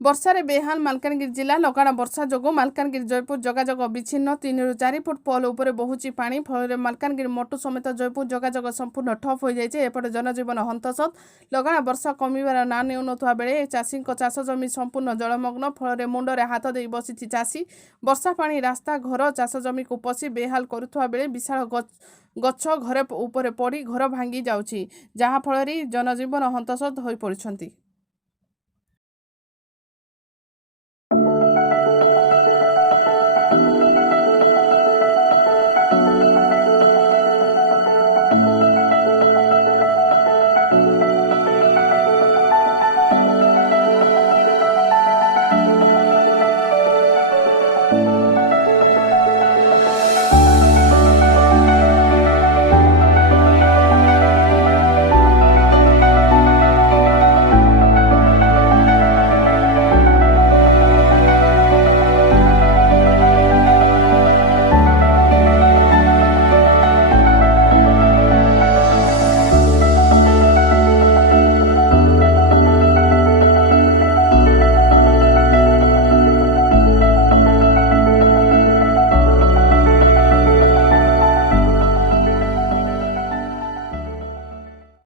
ବର୍ଷାରେ ବେହାଲ ମାଲକାନଗିରି ଜିଲ୍ଲା। ଲଗାଣ ବର୍ଷା ଯୋଗୁଁ ମାଲକାନଗିରି ଜୟପୁର ଯୋଗାଯୋଗ ବିଚ୍ଛିନ୍ନ। 3 ରୁ 4 ଫୁଟ ପୋଲ ଉପରେ ବହୁଛି ପାଣି। ଫଳରେ ମାଲକାନଗିରି ମୋଟୁ ସମେତ ଜୟପୁର ଯୋଗାଯୋଗ ସମ୍ପୂର୍ଣ୍ଣ ଠପ୍ ହୋଇଯାଇଛି। ଏପଟେ ଜନଜୀବନ ହନ୍ତସତ। ଲଗାଣ ବର୍ଷା କମିବାର ନାଁ ନେଉନଥିବା ବେଳେ ଚାଷୀଙ୍କ ଚାଷ ଜମି ସମ୍ପୂର୍ଣ୍ଣ ଜଳମଗ୍ନ। ଫଳରେ ମୁଣ୍ଡରେ ହାତ ଦେଇ ବସିଛି ଚାଷୀ। ବର୍ଷା ପାଣି ରାସ୍ତା, ଘର, ଚାଷ ଜମିକୁ ପଶି ବେହାଲ କରୁଥିବା ବେଳେ ବିଶାଳ ଗଛ ଘର ଉପରେ ପଡ଼ି ଘର ଭାଙ୍ଗି ଯାଉଛି, ଯାହାଫଳରେ ଜନଜୀବନ ହନ୍ତସତ ହୋଇପଡ଼ିଛନ୍ତି।